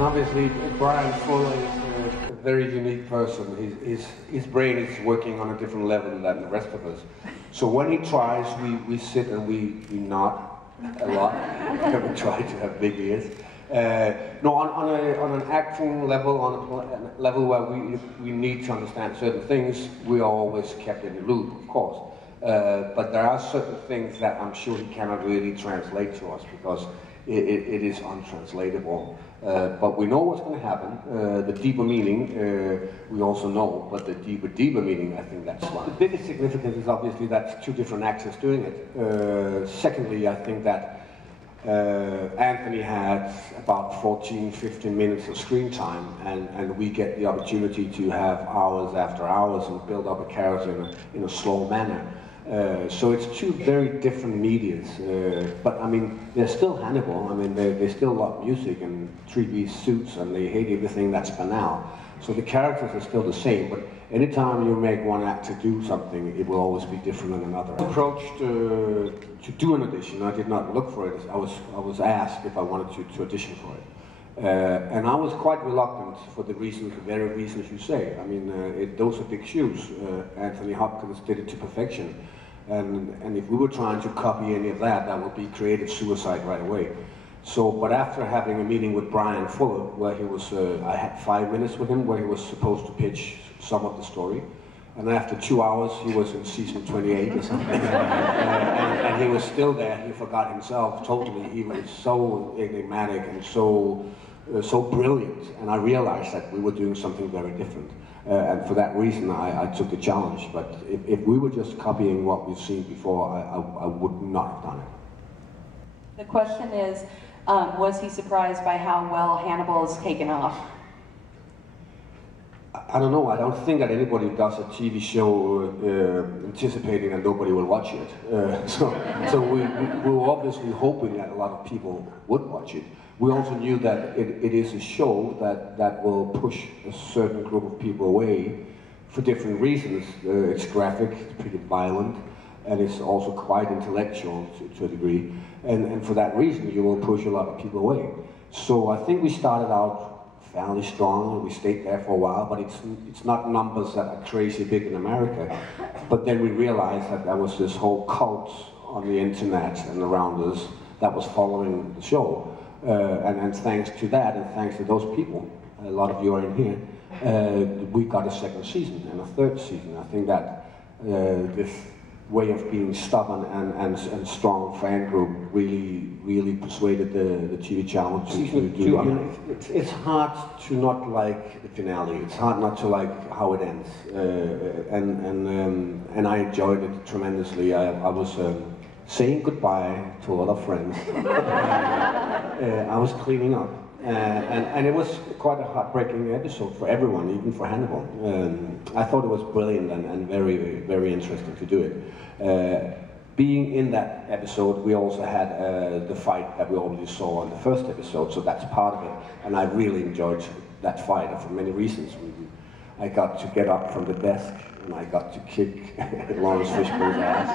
And obviously, Brian Fuller is a very unique person. His brain is working on a different level than the rest of us. So when he tries, we sit and we nod a lot. We try to have big ears. No, on an acting level, on a level where we need to understand certain things, we are always kept in the loop, of course. But there are certain things that I'm sure he cannot really translate to us because it is untranslatable. But we know what's going to happen. The deeper meaning, we also know, but the deeper meaning, I think that's one. The biggest significance is obviously that's two different actors doing it. Secondly, I think that Anthony had about 14, 15 minutes of screen time, and we get the opportunity to have hours after hours and build up a character in a slow manner. So it's two very different medias, but I mean, they're still Hannibal. I mean, they still love music and 3D suits, and they hate everything that's banal. So the characters are still the same, but anytime you make one actor do something, it will always be different than another. I approached to do an audition. I did not look for it. I was asked if I wanted to audition for it. And I was quite reluctant for the very reasons you say. I mean, those are big shoes. Anthony Hopkins did it to perfection. And if we were trying to copy any of that, that would be creative suicide right away. So, but after having a meeting with Brian Fuller, where he was, I had 5 minutes with him, where he was supposed to pitch some of the story. And after 2 hours, he was in season 28 or something. And he was still there. He forgot himself totally. He was so enigmatic and so brilliant. And I realized that we were doing something very different. And for that reason, I took the challenge. But if we were just copying what we've seen before, I would not have done it. The question is, was he surprised by how well Hannibal has taken off? I don't know. I don't think that anybody does a TV show anticipating that nobody will watch it. So we were obviously hoping that a lot of people would watch it. We also knew that it is a show that will push a certain group of people away for different reasons. It's graphic, it's pretty violent, and it's also quite intellectual to a degree. And for that reason, you will push a lot of people away. So I think we started out fairly strong, and we stayed there for a while, but it's not numbers that are crazy big in America. But then we realized that there was this whole cult on the internet and around us that was following the show. And thanks to that, and thanks to those people, a lot of you are in here, we got a second season and a third season. I think that this way of being stubborn and strong fan group really persuaded the TV channel to do. I mean, it's hard to not like the finale. It's hard not to like how it ends. And I enjoyed it tremendously. I was saying goodbye to a lot of friends. I was cleaning up. And it was quite a heartbreaking episode for everyone, even for Hannibal. I thought it was brilliant and very, very interesting to do it. Being in that episode, we also had the fight that we already saw in the first episode, so that's part of it. And I really enjoyed that fight for many reasons. I got to get up from the desk, and I got to kick Lawrence Fishburne's ass.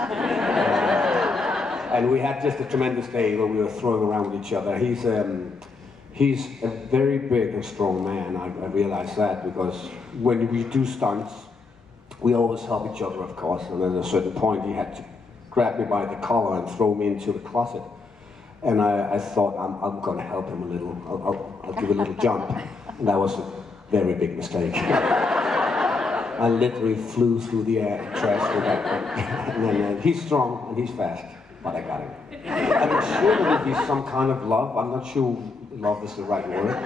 And we had just a tremendous day where we were throwing around with each other. He's a very big and strong man. I realized that because when we do stunts, we always help each other, of course. And at a certain point, he had to grab me by the collar and throw me into the closet. And I thought, I'm going to help him a little. I'll give a little jump. And that was a very big mistake. I literally flew through the air and crashed with that. And then he's strong and he's fast, but I got him. I'm sure there will be some kind of love. I'm not sure love is the right word.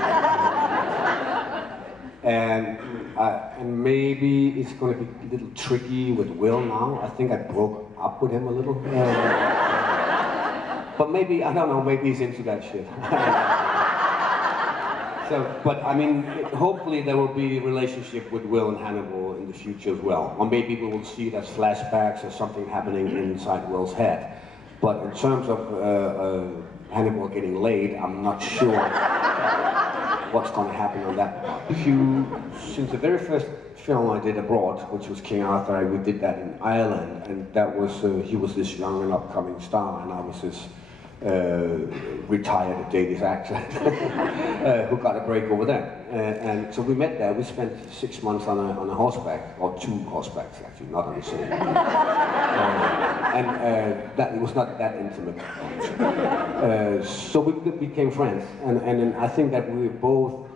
And maybe it's going to be a little tricky with Will now. I think I broke up with him a little. But maybe, I don't know, maybe he's into that shit. But I mean, hopefully there will be a relationship with Will and Hannibal in the future as well. Or maybe we will see it as flashbacks or something happening inside Will's head. But in terms of Hannibal getting laid, I'm not sure what's going to happen on that part. Since the very first film I did abroad, which was King Arthur, we did that in Ireland, and that was he was this young and upcoming star, and I was his retired Danish actor who got a break over there. And so we met there. We spent 6 months on a horseback, or 2 horsebacks actually, not on the same. That it was not that intimate. So we became friends, and I think that we were both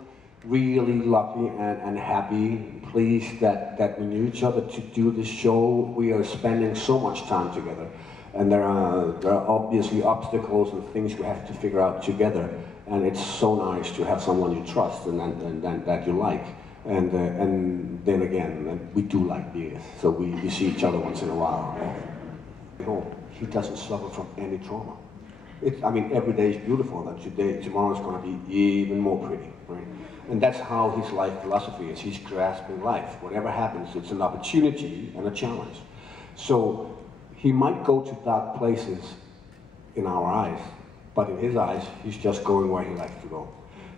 really lucky and happy, pleased that we knew each other to do this show. We are spending so much time together. And there are obviously obstacles and things we have to figure out together, and it's so nice to have someone you trust and that you like. And then again, we do like beers, so we see each other once in a while. He doesn't suffer from any trauma. I mean, every day is beautiful, and tomorrow is going to be even more pretty, right? And that's how his life philosophy is. He's grasping life. Whatever happens, it's an opportunity and a challenge. So he might go to dark places in our eyes, but in his eyes, he's just going where he likes to go.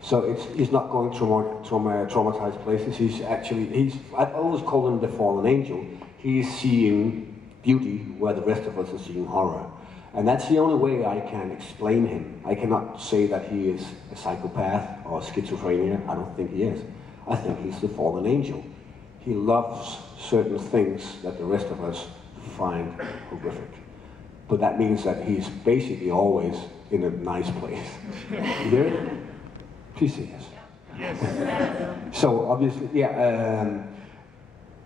So he's not going to traumatized places. I've always called him the fallen angel. He's seeing beauty where the rest of us are seeing horror. And that's the only way I can explain him. I cannot say that he is a psychopath or schizophrenia. I don't think he is. I think he's the fallen angel. He loves certain things that the rest of us find horrific. But that means that he's basically always in a nice place. You hear it? Please say yes. Yes. So obviously, yeah,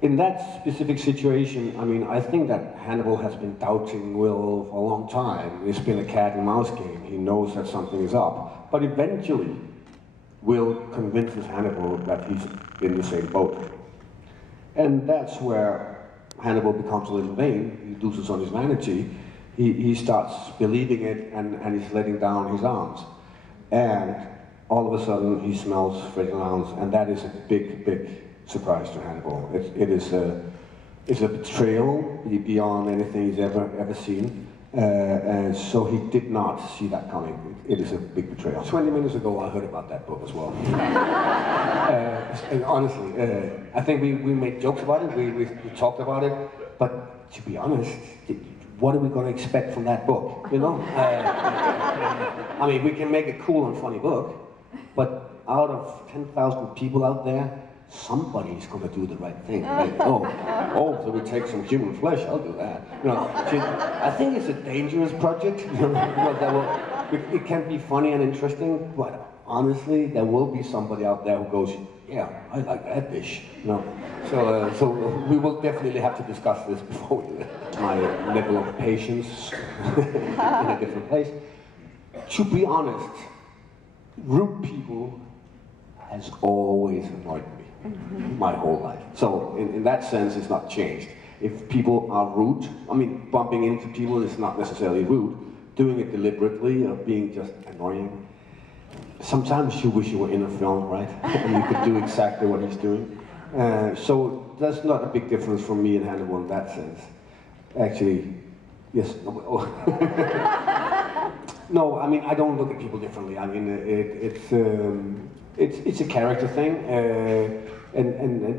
in that specific situation, I mean, I think that Hannibal has been doubting Will for a long time. It's been a cat and mouse game. He knows that something is up. But eventually, Will convinces Hannibal that he's in the same boat. And that's where Hannibal becomes a little vain. He loses on his vanity. He starts believing it, and he's letting down his arms. And all of a sudden, he smells fragrances, and that is a big, big surprise to Hannibal. It's a betrayal beyond anything he's ever seen. And so he did not see that coming. It is a big betrayal. 20 minutes ago, I heard about that book as well. And honestly, I think we made jokes about it, we talked about it, but to be honest, what are we going to expect from that book, you know? I mean, we can make a cool and funny book, but out of 10,000 people out there, somebody's going to do the right thing. Right? So we take some human flesh, I'll do that. You know, I think it's a dangerous project. It can be funny and interesting, but honestly, there will be somebody out there who goes, yeah, I like that dish. You know? So we will definitely have to discuss this before we do it. My level of patience in a different place. To be honest, rude people has always annoyed me my whole life. So in that sense, it's not changed. If people are rude, I mean, bumping into people is not necessarily rude. Doing it deliberately or being just annoying. Sometimes you wish you were in a film, right? And you could do exactly what he's doing. So there's not a big difference from me and Hannibal in that sense. Actually, yes. No, I mean, I don't look at people differently. I mean, it's a character thing,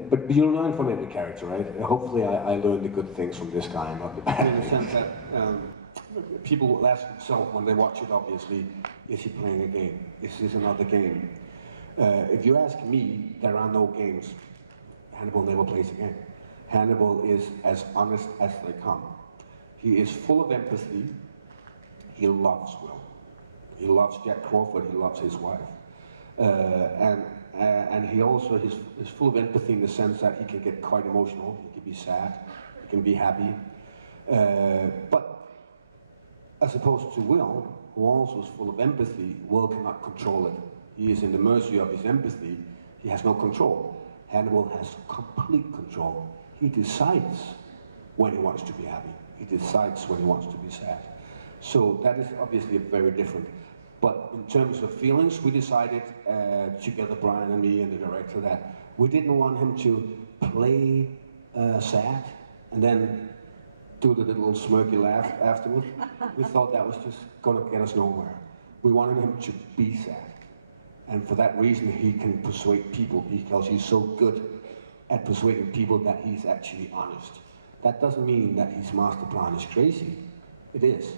but you learn from every character, right? Hopefully, I learned the good things from this guy, not the bad. In the sense that people will ask themselves when they watch it, obviously, is he playing a game? Is this another game? If you ask me, there are no games. Hannibal never plays a game. Hannibal is as honest as they come. He is full of empathy. He loves Will. He loves Jack Crawford. He loves his wife. And he also is full of empathy in the sense that he can get quite emotional. He can be sad. He can be happy. But as opposed to Will, who also is full of empathy, Will cannot control it. He is in the mercy of his empathy. He has no control. Hannibal has complete control. He decides when he wants to be happy. He decides when he wants to be sad. So that is obviously very different. But in terms of feelings, we decided together, Brian and me and the director, that we didn't want him to play sad and then do the little smirky laugh afterwards. We thought that was just going to get us nowhere. We wanted him to be sad. And for that reason, he can persuade people because he's so good at persuading people that he's actually honest. That doesn't mean that his master plan is crazy. It is.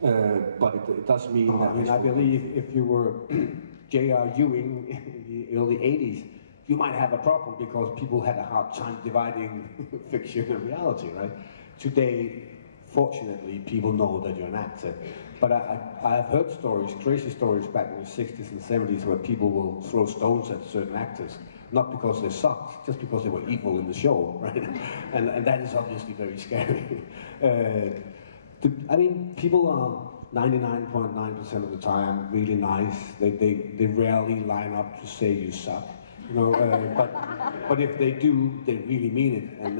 But it does mean that... I mean, I believe if you were J.R. Ewing in the early 80s, you might have a problem because people had a hard time dividing fiction and reality, right? Today, fortunately, people know that you're an actor. But I have heard stories, crazy stories back in the 60s and 70s where people will throw stones at certain actors, not because they sucked, just because they were evil in the show, right? And that is obviously very scary. I mean, people are 99.9% of the time really nice. They rarely line up to say you suck. You know, but if they do, they really mean it, and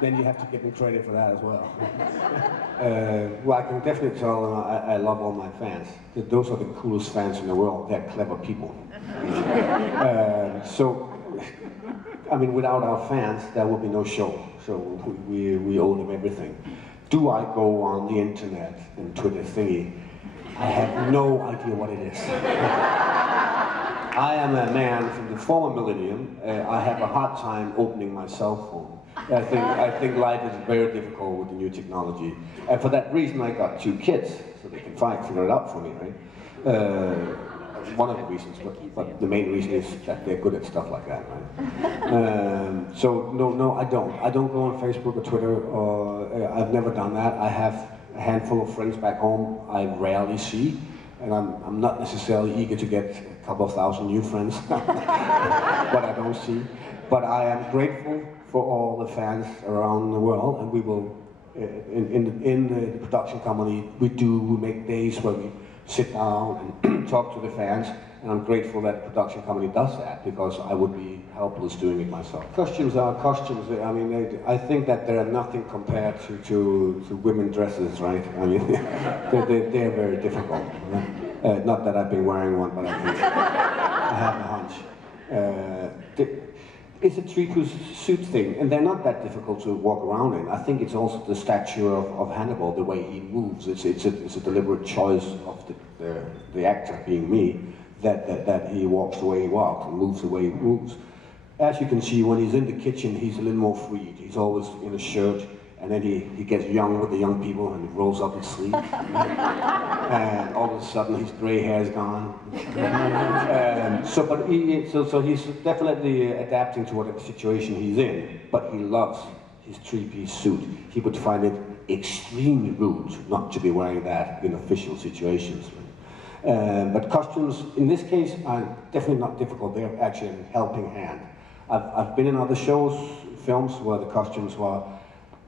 then you have to give them credit for that as well. Well, I can definitely tell them I love all my fans. Those are the coolest fans in the world. They're clever people. So, I mean, without our fans, there would be no show. So we owe them everything. Do I go on the internet and Twitter thingy? I have no idea what it is. I am a man from the former millennium. I have a hard time opening my cell phone. I think life is very difficult with the new technology. And for that reason I got 2 kids, so they can figure it out for me, right? One of the reasons, but the main reason is that they're good at stuff like that, right? So no, I don't. I don't go on Facebook or Twitter, or I've never done that. I have a handful of friends back home I rarely see. And I'm not necessarily eager to get a couple of thousand new friends, but I don't see. But I am grateful for all the fans around the world, and we will, in the production company, we make days where we sit down and talk to the fans, and I'm grateful that the production company does that, because I would be helpless doing it myself. Costumes are costumes. I mean, I think that they're nothing compared to women dresses, right? I mean, they're very difficult. Right? Not that I've been wearing one, but I think I have a hunch. It's a three-piece suit thing, and they're not that difficult to walk around in. I think it's also the stature of Hannibal, the way he moves. It's a deliberate choice of the actor, being me, that he walks the way he walks and moves the way he moves. As you can see, when he's in the kitchen, he's a little more free. He's always in a shirt, and then he gets young with the young people and he rolls up his sleeve. And all of a sudden his grey hair is gone. So he's definitely adapting to whatever situation he's in, but he loves his three-piece suit. He would find it extremely rude not to be wearing that in official situations. But costumes, in this case, are definitely not difficult. They're actually a helping hand. I've been in other shows, films, where the costumes were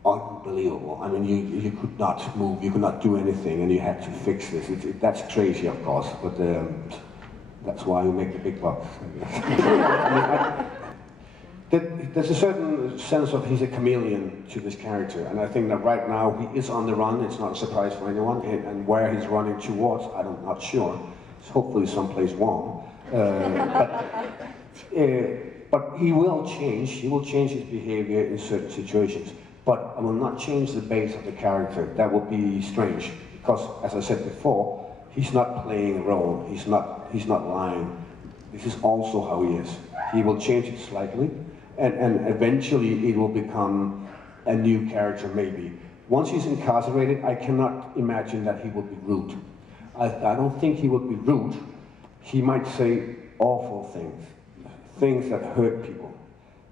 unbelievable. I mean, you could not move, you could not do anything, and you had to fix this. That's crazy, of course, but that's why you make the big bucks, I guess. I mean, there's a certain sense of he's a chameleon to this character, and I think that right now he is on the run. It's not a surprise for anyone, and where he's running towards, I'm not sure. It's hopefully someplace warm. But he will change. He will change his behavior in certain situations. But I will not change the base of the character. That would be strange, because, as I said before, he's not playing a role. He's not lying. This is also how he is. He will change it slightly, and eventually it will become a new character, maybe. Once he's incarcerated, I cannot imagine that he would be rude. I don't think he would be rude. He might say awful things, things that hurt people.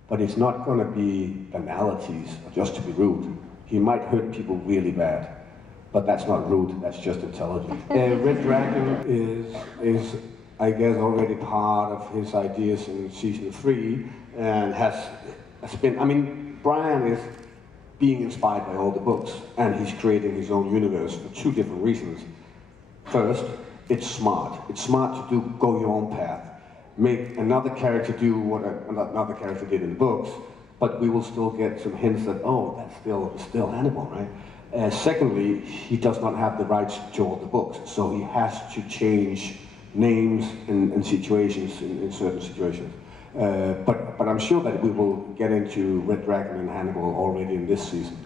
But it's not going to be banalities, just to be rude. He might hurt people really bad, but that's not rude, that's just intelligent. Red Dragon is, I guess, already part of his ideas in season 3, and has been, I mean, Brian is being inspired by all the books, and he's creating his own universe for 2 different reasons. First, it's smart. It's smart to go your own path. Make another character do what another character did in the books, but we will still get some hints that, oh, that's still Hannibal, right? Secondly, he does not have the rights to all the books, so he has to change names and situations in certain situations. But I'm sure that we will get into Red Dragon and Hannibal already in this season.